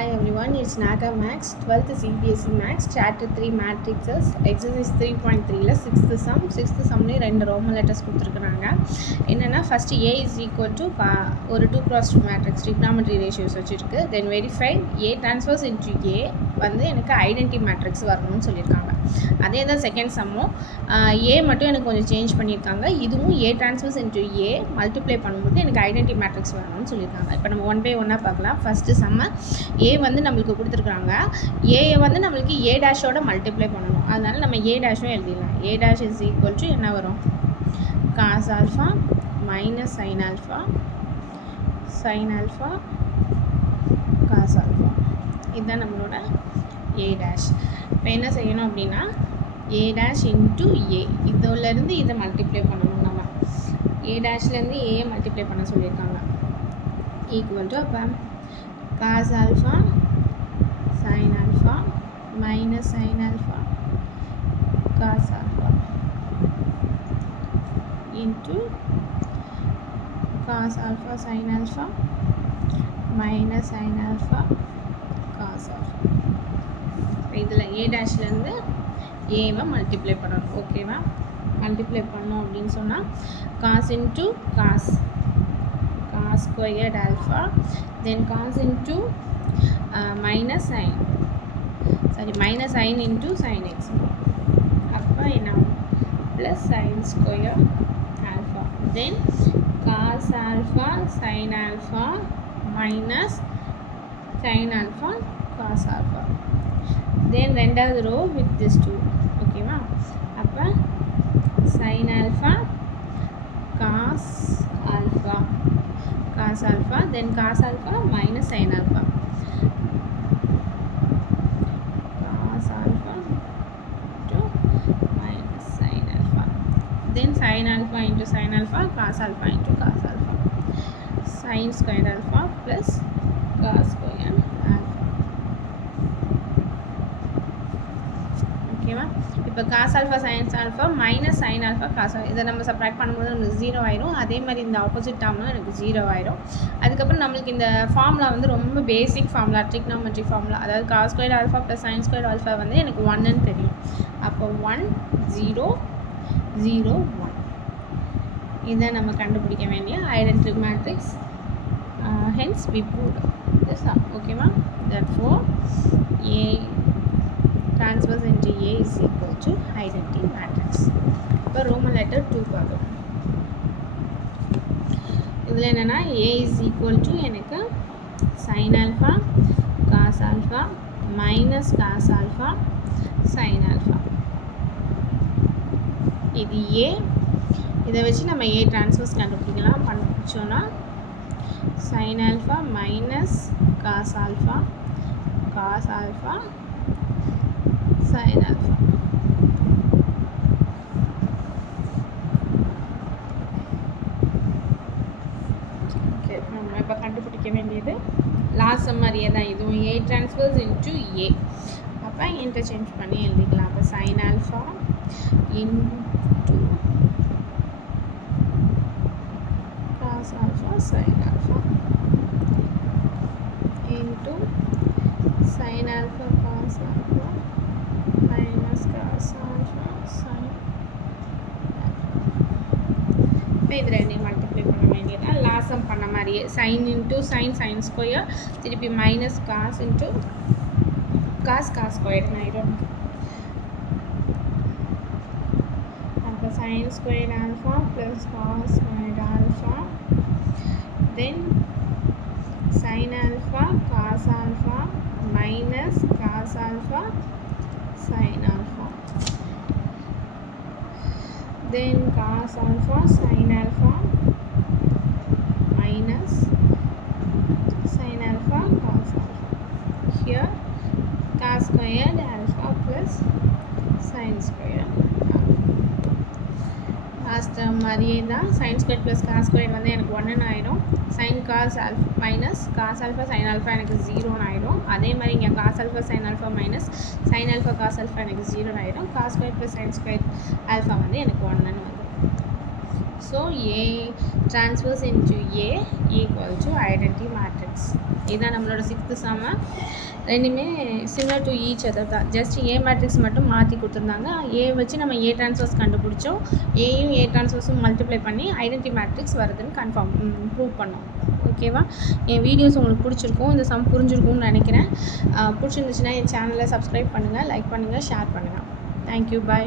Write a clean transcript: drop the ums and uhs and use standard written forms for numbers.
Hi everyone, it's Naga Max, 12th CBSE Max, Chapter 3 Matrices, Exercise 3.3ல 6th sum, 6th sumலே ரெண்டு Roman letters கொடுத்துருக்குறாங்க. என்னென்னா first A is equal to ஒரு 2x2 matrix trigonometry ratios வச்சுருக்கு. Then verify A transfers into A வந்து எனக்கு identity matrix வரணும்னு சொல்லியிருக்காங்க. அதே தான் செகண்ட் சம்மும் A மட்டும் எனக்கு கொஞ்சம் சேஞ்ச் பண்ணியிருக்காங்க. இதுவும் A transfers into A multiply பண்ணும்போது எனக்கு ஐடென்டி மேட்ரிக்ஸ் வரணும்னு சொல்லியிருக்காங்க. இப்போ நம்ம ஒன் பை ஒன்னாக பார்க்கலாம். ஃபஸ்ட்டு சம்ம A வந்து நம்மளுக்கு கொடுத்துருக்குறாங்க. ஏயை வந்து நம்மளுக்கு A டேஷோட மல்டிப்ளை பண்ணணும். அதனால் நம்ம A டேஷும் எழுதிடலாம். A dash is equal to என்ன வரும்? Cos alpha minus sine alpha cos alpha. இதுதான் நம்மளோட A டேஷ். இப்போ என்ன செய்யணும் அப்படின்னா A டேஷ் இன்ட்டு A இதிலேருந்து இதை மல்டிப்ளை பண்ணணும். நம்ம A டேஷ்லேருந்து ஏயை மல்டிப்ளை பண்ண சொல்லியிருக்காங்க. ஈக்குவல் டு அப்போ cos alpha sin alpha minus sin alpha cos alpha into cos alpha sin alpha minus sin alpha cos alpha. இதில் A டேஷ்லேருந்து ஏவை மல்டிப்ளை பண்ணணும். ஓகேவா? மல்டிப்ளை பண்ணோம் அப்படின்னு சொன்னால் cos into cos squared alpha, then cos into minus sin into sin x. அப்போ என்ன plus sin square alpha, then cos alpha sin alpha minus sin alpha cos alpha, then ரெண்டாவது row with this two. ஓகேவா? அப்போ sin alpha cos alpha, then cos alpha minus sin alpha, cos alpha to minus sin alpha, then sin alpha into sin alpha, cos alpha into cos alpha, sin squared alpha plus cos squared alpha. ஓகேவா? இப்போ cos alpha sin alpha minus sin alpha cos alpha இதை நம்ம subtract பண்ணும்போது நமக்கு 0 ஆயிரும். அதே மாதிரி இந்த ஆப்போசிட் டேர்ம்லாம் எனக்கு 0 ஆயிரும். அதுக்கப்புறம் நம்மளுக்கு இந்த ஃபார்முலா வந்து ரொம்ப பேசிக் ஃபார்முலா, ட்ரிக்னாமெட்ரி ஃபார்முலா. அதாவது cos squared alpha plus sin squared alpha வந்து எனக்கு 1ன்னு தெரியும். அப்போ 1 0 0 1 இதை நம்ம கண்டுபிடிக்க வேண்டிய identity matrix. Hence we proved this up. ஓகேவா? therefore A transfers into A is equal to identity matrix. இப்போ ரோமன் லெட்டர் 2 பார்க்கலாம். இதில் என்னென்னா A is equal to எனக்கு sin alpha cos alpha minus cos alpha sin alpha. இது A. இதை வச்சு நம்ம A transfers கண்டுபிடிக்கலாம். பண்ணிச்சோன்னா sin alpha minus cos alpha sin alpha. Okay, நம்ம இப்போ கண்டுபிடிக்க வேண்டியது லாஸ்ட் மாதிரியே தான். இதுவும் A transfers into A. அப்போ இன்டர்சேஞ்ச் பண்ணி எழுதிக்கலாம். அப்போ sin alpha into cos alpha sin alpha into sin alpha cos alpha minus cos alpha sin alpha. இப்போ இது ரெண்டையும் மல்டிப்ளை பண்ண வேண்டியது லாஸ்ட் சம் பண்ண மாதிரியே sin into sin ஸ்கொயர் திருப்பி minus cos into cos square ஆயிடும். அப்போ sin squared alpha plus cos squared alpha, then sin alpha cos alpha minus cos alpha sin alpha, then cos alpha sin alpha minus sin alpha cos alpha. Here cos squared alpha plus sin squared alpha. Last மாதிரியே தான் sin squared plus cos squared வந்து எனக்கு 1ன்னு ஆயிடும். sin cos alpha minus cos alpha sin alpha எனக்கு 0ன்னு ஆயிடும். அதே மாதிரி இங்கே cos alpha sin alpha minus sin alpha cos alpha எனக்கு 0ன்னு ஆயிடும். cos squared plus sin squared alpha வந்து எனக்கு 1ன்னு வந்துடும். So A transverse into A equal to identity matrix. இதுதான் நம்மளோட 6th சம்மு. ரெண்டுமே சிமிலர் டு ஈச் அதர் தான். ஜஸ்ட் ஏ மேட்ரிக்ஸ் மட்டும் மாற்றி கொடுத்துருந்தாங்க. ஏ வச்சு நம்ம ஏ ட்ரான்ஸ்வர்ஸ் கண்டுபிடிச்சோம். ஏயும் ஏ ட்ரான்ஸ்வர்ஸும் மல்டிப்ளை பண்ணி ஐடென்டி மேட்ரிக்ஸ் வருதுன்னு ப்ரூவ் பண்ணோம். ஓகேவா? என் வீடியோஸ் உங்களுக்கு பிடிச்சிருக்கும், இந்த சம் புரிஞ்சிருக்கும்னு நினைக்கிறேன். பிடிச்சிருந்துச்சுன்னா என் சேனலை சப்ஸ்கிரைப் பண்ணுங்கள், லைக் பண்ணுங்கள், ஷேர் பண்ணுங்கள். தேங்க்யூ. பாய்.